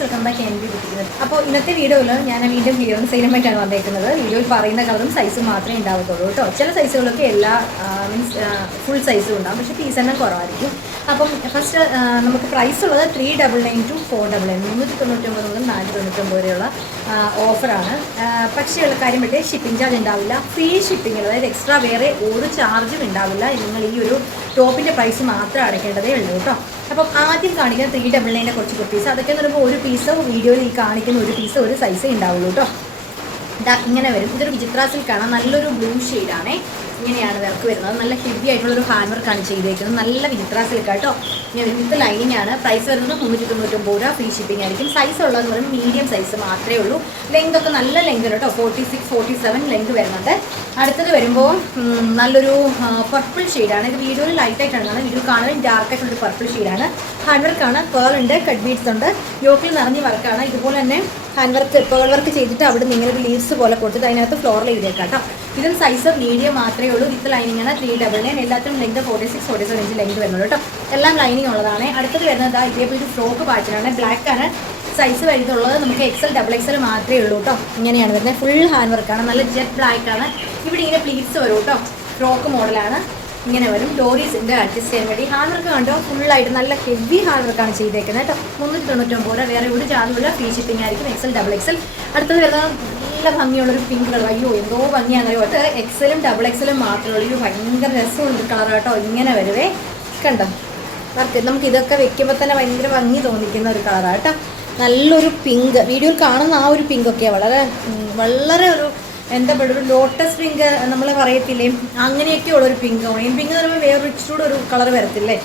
Friends, welcome back N B ബുട്ടിക്ക്. അപ്പോൾ ഇന്നത്തെ വീഡിയോയിൽ ഞാൻ വീണ്ടും ക്ലിയറൻസ് സെയിലുമായിട്ടാണ് വന്നേക്കുന്നത്. വീഡിയോയിൽ പറയുന്ന കളറും സൈസും മാത്രമേ ഉണ്ടാവത്തുള്ളൂ കേട്ടോ. ചില സൈസുകളൊക്കെ എല്ലാ മീൻസ് ഫുൾ സൈസും ഉണ്ടാകും, പക്ഷേ പീസ് എണ്ണം കുറവായിരിക്കും. അപ്പം ഫസ്റ്റ് നമുക്ക് പ്രൈസ് ഉള്ളത് 399 to 499, 399 മുതൽ 499 വരെയുള്ള ഓഫറാണ്. പക്ഷേ ഉള്ള കാര്യം പറ്റേ ഷിപ്പിംഗ് ചാർജ് ഉണ്ടാവില്ല, ഫ്രീ ഷിപ്പിംഗ്, അതായത് എക്സ്ട്രാ വേറെ ഒരു ചാർജും ഉണ്ടാവില്ല. നിങ്ങൾ ഈ ഒരു ടോപ്പിൻ്റെ പ്രൈസ് മാത്രം അടയ്ക്കേണ്ടതേ ഉള്ളൂ കേട്ടോ. അപ്പം ആദ്യം കാണിക്കുന്ന 399 കുറച്ച് കുർത്തീസ്, അതൊക്കെ എന്ന് പറയുമ്പോൾ ഒരു പീസ് വീഡിയോയിൽ ഈ കാണിക്കുന്ന ഒരു പീസ് ഒരു സൈസേ ഉണ്ടാവുള്ളൂ കേട്ടോ. ഇതാ ഇങ്ങനെ വരും. ഇതൊരു വിചിത്ര സിൽക്കാണ്, നല്ലൊരു ബ്ലൂ ഷെയ്ഡാണേ. ഇങ്ങനെയാണ് വർക്ക് വരുന്നത്. നല്ല ഹെവി ആയിട്ടുള്ളൊരു ഹാൻഡ് വർക്കാണ് ചെയ്തേക്കുന്നത്. നല്ല വിചിത്ര സിൽക്ക് കേട്ടോ. ഇങ്ങനെ വിത്ത് ലൈനിങ് ആണ്. പ്രൈസ് വരുന്നത് 399 രൂപ, ഫ്രീ ഷിപ്പിംഗ് ആയിരിക്കും. സൈസ് ഉള്ളതെന്ന് പറയുമ്പോൾ മീഡിയം സൈസ് മാത്രമേ ഉള്ളൂ. ലെങ്ത് ഒക്കെ നല്ല ലെങ്ത് കേട്ടോ, 46, 47 ലെങ്ത് വരുന്നുണ്ട്. അടുത്തത് വരുമ്പോൾ നല്ലൊരു പർപ്പിൾ ഷെയ്ഡാണ്. ഇത് വീഡിയോയിൽ ലൈറ്റായിട്ടാണ് കാണുന്നത്, വീഡിയോ കാണുന്നത് ഡാർക്ക് ആയിട്ടുള്ളൊരു പർപ്പിൾ ഷെയ്ഡാണ്. ഹാൻഡ് വർക്കാണ്, പേൾ ഉണ്ട്, കട്ട് ബീഡ്സ് ഉണ്ട്, യോക്കിൽ നിറഞ്ഞ വർക്കാണ്. ഇതുപോലെ തന്നെ ഹാൻഡ് വർക്ക് പേൾ വർക്ക് ചെയ്തിട്ട് അവിടെ നിന്ന് ഇങ്ങനെ ഒരു ലീവ്സ് പോലെ കൊടുത്തിട്ട് അതിനകത്ത് ഫ്ലോറിൽ എഴുതിയേക്കാം കേട്ടോ. ഇതും സൈസ് മീഡിയം മാത്രമേ ഉള്ളൂ. വിത്ത് ലൈനിങ് ആണ്. 399. എല്ലാത്തിനും ലെങ്ത് 46, 47 ഇഞ്ച് ലെങ്ത് വരുന്നുള്ളൂ കേട്ടോ. എല്ലാം ലൈനിങ് ഉള്ളതാണ്. അടുത്തത് വരുന്നത് ഇതേപോലെ ഒരു ഫ്രോക്ക് പാറ്റേണാണ്. ബ്ലാക്ക് ആണ് സൈസ് വരുന്നുള്ളത്. നമുക്ക് XL, XXL മാത്രമേ ഉള്ളൂ കേട്ടോ. ഇങ്ങനെയാണ് വരുന്നത്. ഫുൾ ഹാൻഡ് വർക്കാണ്, നല്ല ജെറ്റ് ബ്ലാക്ക് ആണ്. ഇവിടെ ഇങ്ങനെ പ്ലീറ്റ്സ് വരും കേട്ടോ. ഫ്രോക്ക് മോഡലാണ്, ഇങ്ങനെ വരും. ഡോറീസിൻ്റെ അഡ്ജസ്റ്റ് ചെയ്യാൻ വേണ്ടി ഹാൻഡ് വർക്ക് കണ്ടോ, ഫുള്ളായിട്ട് നല്ല ഹെവി ഹാൻഡ് വർക്കാണ് ചെയ്തേക്കുന്നത് കേട്ടോ. 399 വേറെ ഒരു ചാർജുമില്ല, ഫ്രീ ഷിപ്പിംഗ് ആയിരിക്കും. XL, XXL. അടുത്തത് വരുന്നത് നല്ല ഭംഗിയുള്ളൊരു പിങ്ക് കളർ. അയ്യോ എന്തോ ഭംഗിയാണെന്നറിയോ. XL, XXL മാത്രമേ ഉള്ളൂ. ഭയങ്കര രസമുള്ളൊരു കളർ കേട്ടോ. ഇങ്ങനെ വരുവേ, കണ്ടോ വർക്ക്. നമുക്ക് ഇതൊക്കെ വെക്കുമ്പോൾ തന്നെ ഭയങ്കര ഭംഗി തോന്നിക്കുന്ന ഒരു കളറാണ് കേട്ടോ. നല്ലൊരു പിങ്ക്, വീഡിയോയിൽ കാണുന്ന ആ ഒരു പിങ്കൊക്കെയാണ് വളരെ ഒരു എന്താ പറയുക, ഒരു ലോട്ടസ് പിങ്ക് നമ്മൾ പറയത്തില്ലേ, അങ്ങനെയൊക്കെ ഉള്ളൊരു പിങ്ക്. ഓണിയൻ പിങ്ക് എന്ന് പറയുമ്പോൾ വേറൊരു ഇച്ചിരൂടെ ഒരു കളർ വരത്തില്ലേ,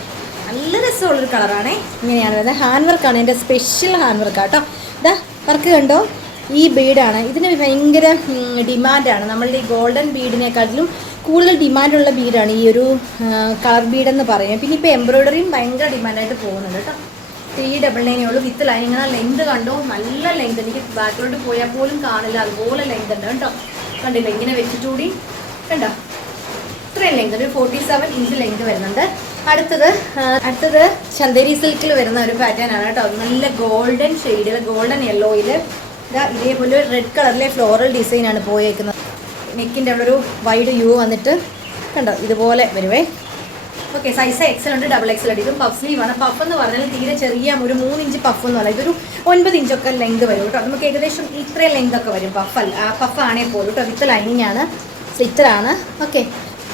നല്ല രസമുള്ളൊരു കളറാണേ. ഇങ്ങനെയാണ് വരുന്നത്. ഹാൻഡ് വർക്കാണ്, എൻ്റെ സ്പെഷ്യൽ ഹാൻഡ് വർക്കാണ് കേട്ടോ. ഇതാ വർക്ക് കണ്ടോ, ഈ ബീഡാണ്. ഇതിന് ഭയങ്കര ഡിമാൻഡാണ്. നമ്മളുടെ ഈ ഗോൾഡൻ ബീഡിനെക്കാട്ടിലും കൂടുതൽ ഡിമാൻഡുള്ള ബീഡാണ് ഈ ഒരു കളർ ബീഡെന്ന് പറയും. പിന്നെ ഇപ്പോൾ എംബ്രോയ്ഡറിയും ഭയങ്കര ഡിമാൻഡായിട്ട് പോകുന്നുണ്ട് കേട്ടോ. 399 ഉള്ളൂ. With lining. ലെങ്ത് കണ്ടോ, നല്ല ലെങ്ത്. എനിക്ക് ബാക്കിലോട്ട് പോയാൽ പോലും കാണില്ല, അതുപോലെ ലെങ്ത് ഉണ്ട് കേട്ടോ. കണ്ടില്ല, ഇങ്ങനെ വെച്ചിട്ടുകൂടി കണ്ടോ, ഇത്രയും ലെങ്ത്, ഒരു 47 ഇഞ്ച് ലെങ്ത് വരുന്നുണ്ട്. അടുത്തത് ചന്ദേരി സിൽക്കിൽ വരുന്ന ഒരു പാറ്റേൺ ആണ് കേട്ടോ. നല്ല ഗോൾഡൻ ഷെയ്ഡിൽ, ഗോൾഡൻ യെല്ലോയിൽ ഇതേപോലെ റെഡ് കളറിലെ ഫ്ലോറൽ ഡിസൈനാണ് പോയേക്കുന്നത്. നെക്കിൻ്റെ അവിടെ ഒരു വൈഡ് യു വന്നിട്ട് കണ്ടോ, ഇതുപോലെ വരുവേ. ഓക്കെ, സൈസ് XL ഉണ്ട്, XXL ഉണ്ട്. ഇതും പഫ് സ്ലീവാണ്. പഫ് എന്ന് പറഞ്ഞാൽ തീരെ ചെറിയ ഒരു 3 ഇഞ്ച് പഫ് ഒന്നും അല്ല, ഇതൊരു 9 ഇഞ്ചൊക്കെ ലെങ്ത് വരും കേട്ടോ. നമുക്ക് ഏകദേശം ഇത്രയും ലെങ്ത് ഒക്കെ വരും. പഫ് ആണെങ്കിൽ പോലും കേട്ടോ. വിത്ത് ലൈനിങ് ആണ്, സ്ലിറ്ററാണ്. ഓക്കെ,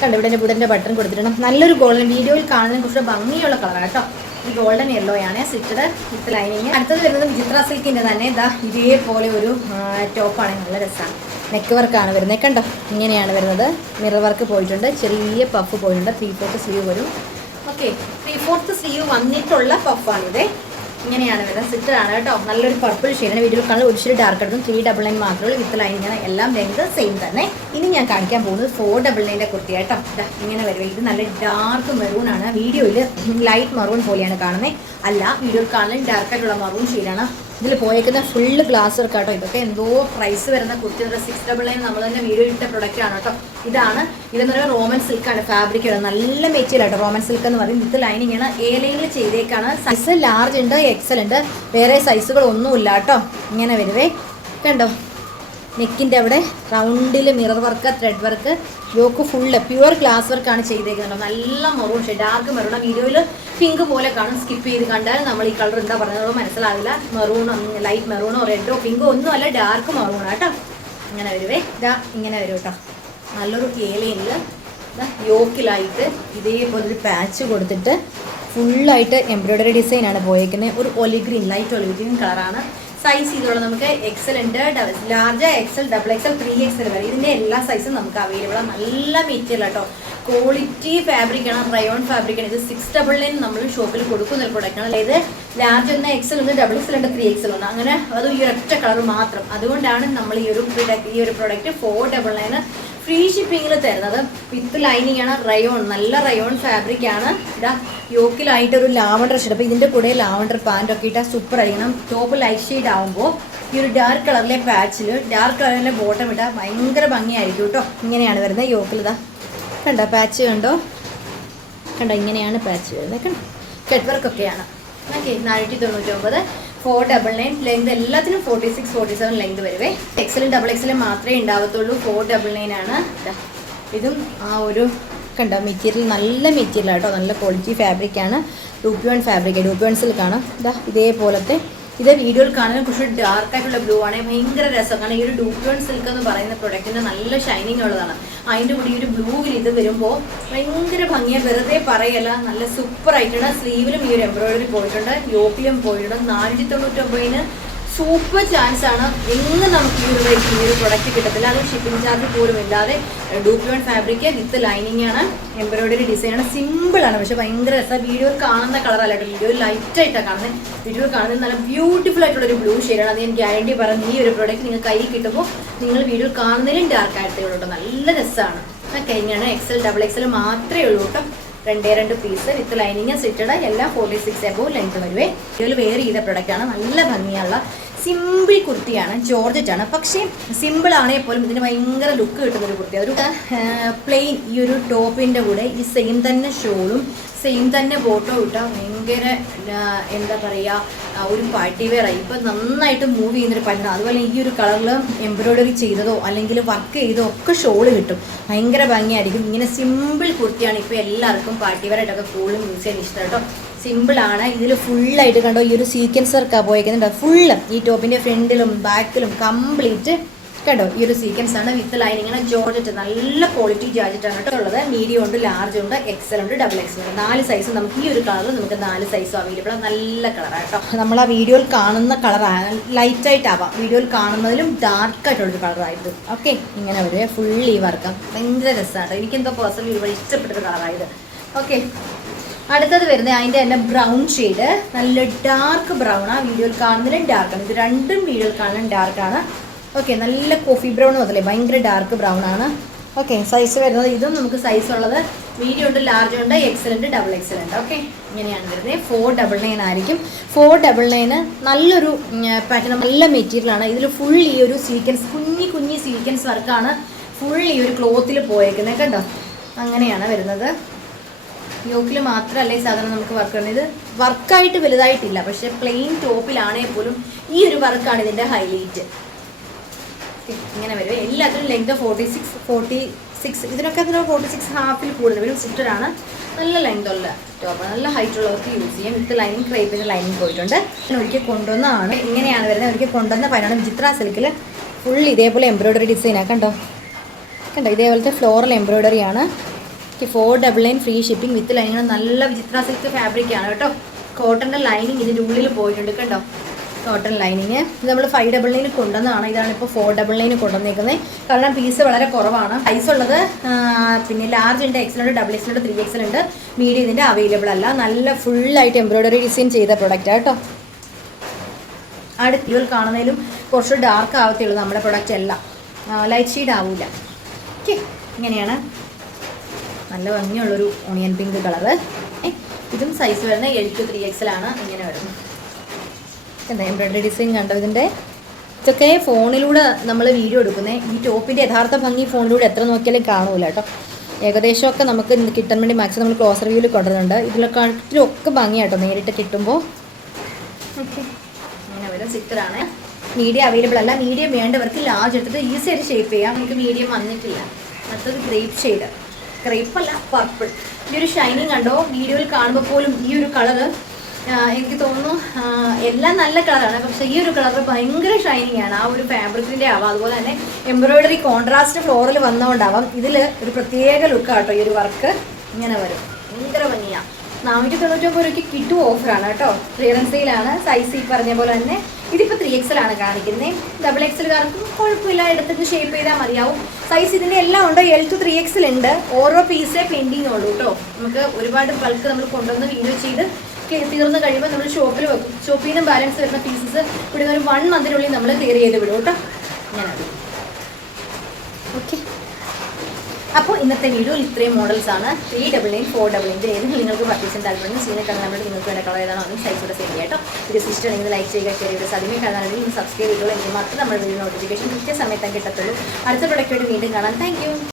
കണ്ടോ ഇവിടെ ബുഡൻ്റെ ബട്ടൺ കൊടുത്തിട്ടുണ്ട്. നല്ലൊരു ഗോൾഡൻ, വീഡിയോയിൽ കാണുന്ന കുറച്ച് ഭംഗിയുള്ള കളറാണ് കേട്ടോ. ഈ ഗോൾഡൻ യെല്ലോ ആണ്, സ്ലിറ്റഡ് വിത്ത് ലൈനിങ്. അടുത്തത് വരുന്നത് വിചിത്ര സിൽക്കിൻ്റെ തന്നെ ഇതേപോലെ ഒരു ടോപ്പാണ്. നല്ല രസമാണ്. നെക്ക് വർക്കാണ് വരുന്നത് കണ്ടോ. ഇങ്ങനെയാണ് വരുന്നത്. മിറർ വർക്ക് പോയിട്ടുണ്ട്, ചെറിയ പഫ് പോയിട്ടുണ്ട്. 3/4 സ്ലീവ് വരും. ഓക്കെ, 3/4 സ്ലീവ് വന്നിട്ടുള്ള പഫാണിത്. ഇങ്ങനെയാണ് വരുന്നത്. സിറ്ററാണ് കേട്ടോ. നല്ലൊരു പർപ്പിൾ ഷെയ്ഡാണ്. വീഡിയോ കാണാൻ ഒരിച്ചിരി ഡാർക്ക് എടുക്കും. 399 മാത്രമേ ഉള്ളൂ. With lining. എല്ലാം ലെങ്ത് സെയിം തന്നെ. ഇനി ഞാൻ കാണിക്കാൻ പോകുന്നത് 499 കുർത്തി കേട്ടോ. ഇങ്ങനെ വരും. ഇത് നല്ല ഡാർക്ക് മെറൂൺ ആണ്. വീഡിയോയിൽ ലൈറ്റ് മെറൂൺ പോലെയാണ് കാണുന്നത്, അല്ല വീഡിയോയിൽ കാണുന്നത് ഡാർക്കായിട്ടുള്ള മെറൂൺ ഷെയ്ഡാണ്. ഇതിൽ പോയേക്കുന്ന ഫുള്ള് ഗ്ലാസ് വർക്ക് കേട്ടോ. ഇതൊക്കെ എന്തോ പ്രൈസ് വരുന്ന കുർത്തി. 699 നമ്മൾ തന്നെ വീഡിയോ ഇട്ട പ്രൊഡക്റ്റ് ആണ് കേട്ടോ. ഇതെന്ന് പറയുമ്പോൾ റോമൻ സിൽക്കാണ്. ഫാബ്രിക് ആണ്, നല്ല മെറ്റീരിയൽ കേട്ടോ. റോമൻ സിൽക്ക് എന്ന് പറയും. വിത്ത് ലൈനിങ് ആണ്. എ ലൈനിൽ ചെയ്തേക്കാണ്. സൈസ് ലാർജ് ഉണ്ട്, XL ഉണ്ട്, വേറെ സൈസുകൾ ഒന്നുമില്ല കേട്ടോ. ഇങ്ങനെ വരുവേ, കണ്ടോ. നെക്കിൻ്റെ അവിടെ റൗണ്ടിൽ mirror work, thread work, yoke full pure glass വർക്കാണ് ചെയ്തേക്കുന്നത്. നല്ല മെറൂൺ ഷെയ്ഡ്, ഡാർക്ക് മെറൂൺ. വീഡിയോയിൽ പിങ്ക് പോലെ കാണും. സ്കിപ്പ് ചെയ്ത് കണ്ടാൽ നമ്മൾ ഈ കളർ എന്താ പറഞ്ഞത് മനസ്സിലാവില്ല. മെറൂണോ, ലൈറ്റ് മെറൂണോ, റെഡോ, പിങ്കോ ഒന്നുമല്ല, ഡാർക്ക് മെറൂണാണ് കേട്ടോ. ഇങ്ങനെ വരുവേ, ഇങ്ങനെ വരും കേട്ടോ. നല്ലൊരു ഏലയിൽ യോക്കിലായിട്ട് ഇതേപോലൊരു പാച്ച് കൊടുത്തിട്ട് ഫുള്ളായിട്ട് എംബ്രോയ്ഡറി ഡിസൈനാണ് പോയേക്കുന്നത്. ഒരു olive green, light olive green കളറാണ്. സൈസ് ഇതുള്ള നമുക്ക് XL ഉണ്ട്, ലാർജ്, XL, XXL, 3XL വരെ. ഇതിൻ്റെ എല്ലാ സൈസും നമുക്ക് അവൈലബിൾ ആണ്. നല്ല മെറ്റീരിയൽ കേട്ടോ. ക്വാളിറ്റി ഫാബ്രിക്കാണ്, റയോൺ ഫാബ്രിക്കാണ്. ഇത് 699 നമ്മൾ ഷോപ്പിൽ കൊടുക്കുന്ന ഒരു പ്രൊഡക്റ്റാണ്. അതായത് ലാർജ് ഉണ്ട്, XL ഉണ്ട്, XXL ഉണ്ട്, 3XL ഉണ്ട്. അങ്ങനെ അത് ഈ ഒറ്റ കളർ മാത്രം. അതുകൊണ്ടാണ് നമ്മൾ ഈ ഒരു പ്രൊഡക്റ്റ് 499 ഫ്രീ ഷിപ്പിങ്ങിൽ തരുന്നത്. വിത്ത് ലൈനിങ് ആണ്, റയോൺ, നല്ല റയോൺ ഫാബ്രിക് ആണ്. യോക്കിലായിട്ട് ഒരു ലാവണ്ടർ ഷെയ്ഡ്. അപ്പോൾ ഇതിൻ്റെ കൂടെ ലാവണ്ടർ പാൻറ്റൊക്കെ ഇട്ടാൽ സൂപ്പർ ആയിരിക്കണം. ടോപ്പ് ലൈറ്റ് ഷെയ്ഡ് ആകുമ്പോൾ ഈ ഒരു ഡാർക്ക് കളറിലെ പാച്ചിൽ, ഡാർക്ക് കളറിലെ ബോട്ടം ഇട്ടാൽ ഭയങ്കര ഭംഗിയായിരിക്കും കേട്ടോ. ഇങ്ങനെയാണ് വരുന്നത്. യോക്കിൽ കണ്ടോ, പാച്ച് കണ്ടോ, ഇങ്ങനെയാണ് പാച്ച് വരുന്നത്. കണ്ടോ, കെട്ട് വർക്കൊക്കെയാണ്. ഓക്കെ, 499. 499 ലെങ്ത് എല്ലാത്തിനും 46-47 ലെങ്ത് വരുവേ. എക്സലും ഡബിൾ എക്സലും മാത്രമേ ഉണ്ടാവത്തുള്ളൂ. 499 ആണ്. ഇതും ആ ഒരു കണ്ടോ മെറ്റീരിയൽ നല്ല മെറ്റീരിയൽ ആട്ടോ, നല്ല ക്വാളിറ്റി ഫാബ്രിക്കാണ്. ഡൂപ്യോൺ ഫാബ്രിക്, ഡൂപ്യോൺ സിൽക്കാണ്. ഇതേപോലത്തെ ഇത് വീഡിയോയിൽ കാണുന്നത് കുറച്ച് ഡാർക്കായിട്ടുള്ള ബ്ലൂ ആണ്. ഭയങ്കര രസം, കാരണം ഈ ഒരു ഡൂപ്യോൺ സിൽക്ക് എന്ന് പറയുന്ന പ്രൊഡക്റ്റിന് നല്ല ഷൈനിങ് ഉള്ളതാണ്. അതിൻ്റെ കൂടി ഈ ഒരു ബ്ലൂവിൽ ഇത് വരുമ്പോൾ ഭയങ്കര ഭംഗിയാണ്, വെറുതെ പറയല്ല, നല്ല സൂപ്പർ ആയിട്ടാണ്. സ്ലീവിലും ഈ ഒരു എംബ്രോയിഡറി പോയിട്ടുണ്ട്, യോക്കിലും പോയിട്ടുണ്ട്. 499 സൂപ്പർ ചാൻസ് ആണ്. എങ്ങും നമുക്ക് ഈ ഒരു റേറ്റ് ഈ ഒരു പ്രൊഡക്റ്റ് കിട്ടത്തില്ല. അത് ഷിപ്പിംഗ് ചാർജ് പോലും ഇല്ലാതെ. ഡൂപ്യോൺ ഫാബ്രിക് വിത്ത് ലൈനിങ് ആണ്, എംബ്രോയിഡറി ഡിസൈൻ ആണ്, സിമ്പിൾ ആണ്, പക്ഷെ ഭയങ്കര രസമാണ്. വീഡിയോയിൽ കാണുന്ന കളറല്ല കേട്ടോ, വീഡിയോയിൽ ലൈറ്റ് ആയിട്ടാണ് കാണുന്നത്. വീഡിയോയിൽ കാണുന്നത് നല്ല ബ്യൂട്ടിഫുൾ ആയിട്ടുള്ളൊരു ബ്ലൂ ഷെയ്ഡാണ്. അത് ഞാൻ ഗ്യാരണ്ടി പറഞ്ഞു. ഈ ഒരു പ്രൊഡക്റ്റ് നിങ്ങൾ കൈ കിട്ടുമ്പോൾ നിങ്ങൾ വീഡിയോയിൽ കാണുന്നതിലും ഡാർക്ക് ആയിട്ടേ ഉള്ളൂ കേട്ടോ, നല്ല രസമാണ്. കഴിഞ്ഞാണ് എക്സൽ ഡബിൾ എക്സൽ മാത്രമേ ഉള്ളൂ കേട്ടോ. 2 പീസ് വിത്ത് ലൈനിങ് സ്റ്റിറ്റഡ്, എല്ലാം 46 എബോവ് ലെങ്ത് വരുവേ. ഇതിൽ വെയർ ചെയ്ത പ്രൊഡക്റ്റാണ്, നല്ല ഭംഗിയുള്ള സിമ്പിൾ കുർത്തിയാണ്, ജോർജറ്റ് ആണ്. പക്ഷേ സിമ്പിൾ ആണെങ്കിൽ പോലും ഇതിന് ഭയങ്കര ലുക്ക് കിട്ടുന്നൊരു കുർത്തിയാണ്. ഒരു പ്ലെയിൻ ഈ ഒരു ടോപ്പിൻ്റെ കൂടെ ഈ സെയിം തന്നെ ഷോളും സെയിം തന്നെ ബോട്ടോ ഇട്ടാൽ ഭയങ്കര എന്താ പറയുക, ഒരു പാർട്ടി വെയർ ആയി. ഇപ്പം നന്നായിട്ട് മൂവ് ചെയ്യുന്നൊരു പാറ്റേൺ. അതുപോലെ ഈ ഒരു കളറിൽ എംബ്രോയിഡറി ചെയ്തതോ അല്ലെങ്കിൽ വർക്ക് ചെയ്തോ ഒക്കെ ഷോള് കിട്ടും, ഭയങ്കര ഭംഗിയായിരിക്കും. ഇങ്ങനെ സിമ്പിൾ കുർത്തിയാണ് ഇപ്പോൾ എല്ലാവർക്കും പാർട്ടി വെയർ ആയിട്ടൊക്കെ കൂടുതലും യൂസ് ചെയ്യാൻ ഇഷ്ടം കേട്ടോ. സിമ്പിളാണ്. ഇതിൽ ഫുള്ളായിട്ട് കണ്ടോ ഈ ഒരു സീക്വൻസ് വർക്കാണ് പോയിരിക്കുന്നുണ്ട്. ഫുള്ള് ഈ ടോപ്പിൻ്റെ ഫ്രണ്ടിലും ബാക്കിലും കംപ്ലീറ്റ് കണ്ടോ ഈ ഒരു സീക്വൻസ് ആണ് വിത്ത് ലൈനിങ്. ജോർജറ്റ് നല്ല ക്വാളിറ്റി ജോർജറ്റാണ് കേട്ടോ ഉള്ളത്. മീഡിയം ഉണ്ട്, ലാർജ് ഉണ്ട്, എക്സൽ ഉണ്ട്, ഡബിൾ എക്സൽ ഉണ്ട്. 4 സൈസ് നമുക്ക് ഈ ഒരു കളറിൽ നമുക്ക് 4 സൈസും അവൈലബിൾ ആണ്. നല്ല കളറാണ് കേട്ടോ. നമ്മൾ ആ വീഡിയോയിൽ കാണുന്ന കളറാണ്, ലൈറ്റായിട്ടാവാം. വീഡിയോയിൽ കാണുന്നതിലും ഡാർക്കായിട്ടുള്ളൊരു കളറായിരുന്നു. ഓക്കെ, ഇങ്ങനെ വരുവേ ഫുൾ ഈ വർക്കാം. ഭയങ്കര രസമാണ്. എനിക്കെന്തോ പേഴ്സണലി ഒരുപാട് ഇഷ്ടപ്പെട്ടൊരു കളറായത്. ഓക്കെ, അടുത്തത് വരുന്നത് അതിൻ്റെ തന്നെ ബ്രൗൺ ഷെയ്ഡ്, നല്ല ഡാർക്ക് ബ്രൗൺ ആണ്. വീഡിയോയിൽ കാണുന്നതിലും ഡാർക്കാണ്. ഇത് രണ്ടും വീഡിയോയിൽ കാണുന്നതും ഡാർക്കാണ്. ഓക്കെ, നല്ല കോഫി ബ്രൗൺ മുതലേ ഭയങ്കര ഡാർക്ക് ബ്രൗൺ ആണ്. ഓക്കെ, സൈസ് വരുന്നത് ഇതും നമുക്ക് സൈസ് ഉള്ളത് മീഡിയം ഉണ്ട്, ലാർജ് ഉണ്ട്, എക്സൽ ഉണ്ട്, ഡബിൾ എക്സൽ ഉണ്ട്. ഓക്കെ, ഇങ്ങനെയാണ് വരുന്നത്. 499 ആയിരിക്കും. 499 നല്ലൊരു പാറ്റേൺ, നല്ല മെറ്റീരിയലാണ്. ഇതിൽ ഫുൾ ഈ ഒരു സീക്വൻസ്, കുഞ്ഞി സീക്വൻസ് വർക്കാണ് ഫുൾ ഈ ഒരു ക്ലോത്തിൽ പോയേക്കുന്നത് കണ്ടോ. അങ്ങനെയാണ് വരുന്നത്. യോക്കിൽ മാത്രമല്ല ഈ സാധനം നമുക്ക് വർക്ക് ചെയ്യുന്നത്. ഇത് വർക്കായിട്ട് വലുതായിട്ടില്ല, പക്ഷേ പ്ലെയിൻ ടോപ്പിലാണെങ്കിൽ പോലും ഈ ഒരു വർക്കാണ് ഇതിൻ്റെ ഹൈലൈറ്റ്. ഇങ്ങനെ വരും. എല്ലാത്തിനും ലെങ്ത് 46. ഇതിനൊക്കെ 46 ഹാഫിൽ കൂടുതൽ വരും. സിസ്റ്ററാണ്, നല്ല ലെങ്ത് ഉള്ള ടോപ്പ്, നല്ല ഹൈറ്റ് ഉള്ളവർക്ക് യൂസ് ചെയ്യാം. വിത്ത് ലൈനിങ്, ക്രേപ്പിൻ്റെ ലൈനിങ് പോയിട്ടുണ്ട്. ഒരിക്കൽ കൊണ്ടുവന്നതാണ്. ഇങ്ങനെയാണ് വരുന്നത്. ഒരിക്കൽ കൊണ്ടുവന്ന പൈനാണ് വിചിത്ര സിൽക്കിൽ ഫുൾ ഇതേപോലെ എംബ്രോയിഡറി ഡിസൈനാണ് കണ്ടോ. ഇതേപോലത്തെ ഫ്ലോറൽ എംബ്രോയിഡറിയാണ്. 499 ഫ്രീ ഷിപ്പിംഗ് വിത്ത് ലൈനിങ്. നല്ല വിചിത്ര സിൽക്ക് ഫാബ്രിക്കാണ് കേട്ടോ. കോട്ടൻ്റെ ലൈനിങ് ഇതിൻ്റെ ഉള്ളിൽ പോയിട്ടുണ്ട് കണ്ടോ, കോട്ടൺ ലൈനിങ്. ഇത് നമ്മൾ 599 കൊണ്ടുവന്നതാണ്. ഇതാണ് ഇപ്പോൾ 499 കൊണ്ടുവന്നേക്കുന്നത്. കാരണം പീസ് വളരെ കുറവാണ്. സൈസ് ഉള്ളത് പിന്നെ ലാർജ് ഉണ്ട്, എക്സൽ ഉണ്ട്, ഡബിൾ എക്സൽ ഉണ്ട്, 3 എക്സൽ ഉണ്ട്. മീഡിയം ഇതിൻ്റെ അവൈലബിൾ അല്ല. നല്ല ഫുള്ളായിട്ട് എംബ്രോയിഡറി ഡിസൈൻ ചെയ്ത പ്രൊഡക്റ്റാണ് കേട്ടോ. അടുത്ത ഇതിൽ കാണുന്നതിലും കുറച്ച് ഡാർക്ക് ആവത്തേ ഉള്ളൂ നമ്മുടെ പ്രൊഡക്റ്റ് എല്ലാം, ലൈറ്റ് ഷെയ്ഡ് ആവില്ല. ഓക്കെ, ഇങ്ങനെയാണ് നല്ല ഭംഗിയുള്ളൊരു ഓണിയൻ പിങ്ക് കളറ്. ഇതും സൈസ് വരുന്നത് 8 to 3XL ആണ്. ഇങ്ങനെ വരുന്നത് എന്താ എംബ്രോയിഡറി ഡിസൈൻ കണ്ടോ. ഇതൊക്കെ ഫോണിലൂടെ നമ്മൾ വീഡിയോ എടുക്കുന്നത്. ഈ ടോപ്പിൻ്റെ യഥാർത്ഥ ഭംഗി ഫോണിലൂടെ എത്ര നോക്കിയാലും കാണൂല കേട്ടോ. ഏകദേശമൊക്കെ നമുക്ക് കിട്ടാൻ വേണ്ടി മാക്സിമം നമ്മൾ ക്ലോസർ വ്യൂവിൽ കൊണ്ടുവരുന്നുണ്ട്. ഇതിലൊക്കെ ഭംഗിയാട്ടോ നേരിട്ട് കിട്ടുമ്പോൾ. ഓക്കെ, അങ്ങനെ വരും. സിറ്ററാണ്. മീഡിയം അവൈലബിൾ അല്ല. മീഡിയം വേണ്ടവർക്ക് ലാർജ് എടുത്തിട്ട് ഈസി ആയിട്ട് ഷേപ്പ് ചെയ്യാം. നമുക്ക് മീഡിയം വന്നിട്ടില്ല. അടുത്തത് ഗ്രേപ്പ് ഷെയ്ഡ്, ക്രേപ്പല്ല പർപ്പിൾ. ഈ ഒരു ഷൈനിങ് കണ്ടോ. വീഡിയോയിൽ കാണുമ്പോൾ പോലും ഈ ഒരു കളറ് എനിക്ക് തോന്നുന്നു എല്ലാം നല്ല കളറാണ്, പക്ഷേ ഈ ഒരു കളർ ഭയങ്കര ഷൈനിങ് ആണ്. ആ ഒരു ഫാബ്രിക്കിൻ്റെ ആവാം, അതുപോലെ തന്നെ എംബ്രോയിഡറി കോൺട്രാസ്റ്റ് ഫ്ലോറിൽ വന്നുകൊണ്ടാവാം. ഇതിൽ ഒരു പ്രത്യേക ലുക്കാട്ടോ ഈ ഒരു വർക്ക്. ഇങ്ങനെ വരും, ഭയങ്കര ഭംഗിയാണ്. 499 രൂപയ്ക്ക് കിട്ടും. ഓഫറാണ് കേട്ടോ, ക്ലിയറൻസ് സെയിലാണ്. സൈസ് ഈ പറഞ്ഞ പോലെ തന്നെ ഇതിപ്പോൾ 3XL ആണ് കാണിക്കുന്നത്. ഡബിൾ എക്സൽകാർക്കും കുഴപ്പമില്ല, എടുത്തിട്ട് ഷേപ്പ് ചെയ്താൽ മതിയാവും. സൈസ് ഇതിൻ്റെ എല്ലാം ഉണ്ട്. L to 3XL ഉണ്ട്. ഓരോ പീസേ പെൻഡിങ് ഉള്ളൂ കേട്ടോ. നമുക്ക് ഒരുപാട് ബൾക്ക് നമ്മൾ കൊണ്ടുവന്ന് വീഡിയോ ചെയ്ത് തീർന്ന് കഴിയുമ്പോൾ നമ്മൾ ഷോപ്പിൽ വെക്കും. ഷോപ്പിൽ നിന്ന് ബാലൻസ് വരുന്ന പീസസ് ഇവിടെ ഒരു 1 മന്തിനുള്ളിൽ നമ്മൾ ക്ലിയർ ചെയ്ത് വിടും കേട്ടോ. അങ്ങനെ ഓക്കെ. അപ്പോൾ ഇന്നത്തെ വീഡിയോ ഇത്രയും മോഡൽസാണ്. 399, 499 ഏതെങ്കിലും നിങ്ങൾക്ക് പർച്ചേസ് ചെയ്യാൻ താല്പര്യം സീനെ കാണാൻ നിങ്ങൾക്ക് വേണ്ട കളർ ഏതാണോ അതും സൈസോടെ സെൻഡ് ചെയ്യാം കേട്ടോ. വീഡിയോ ഇഷ്ടം നിങ്ങൾ ലൈക്ക് ചെയ്യുക, ഷെയർ ചെയ്യുക. സാധ്യമേ കാണാനാണെങ്കിൽ നിങ്ങൾ സബ്സ്ക്രൈബ് ചെയ്തോളൂ. എങ്കിൽ മാത്രം നമ്മുടെ വീഡിയോ നോട്ടിഫിക്കേഷൻ കൃത്യ സമയത്താണ് കിട്ടത്തുള്ളൂ. അടുത്ത പ്രൊഡക്റ്റായിട്ട് വീണ്ടും കാണാം. Thank you.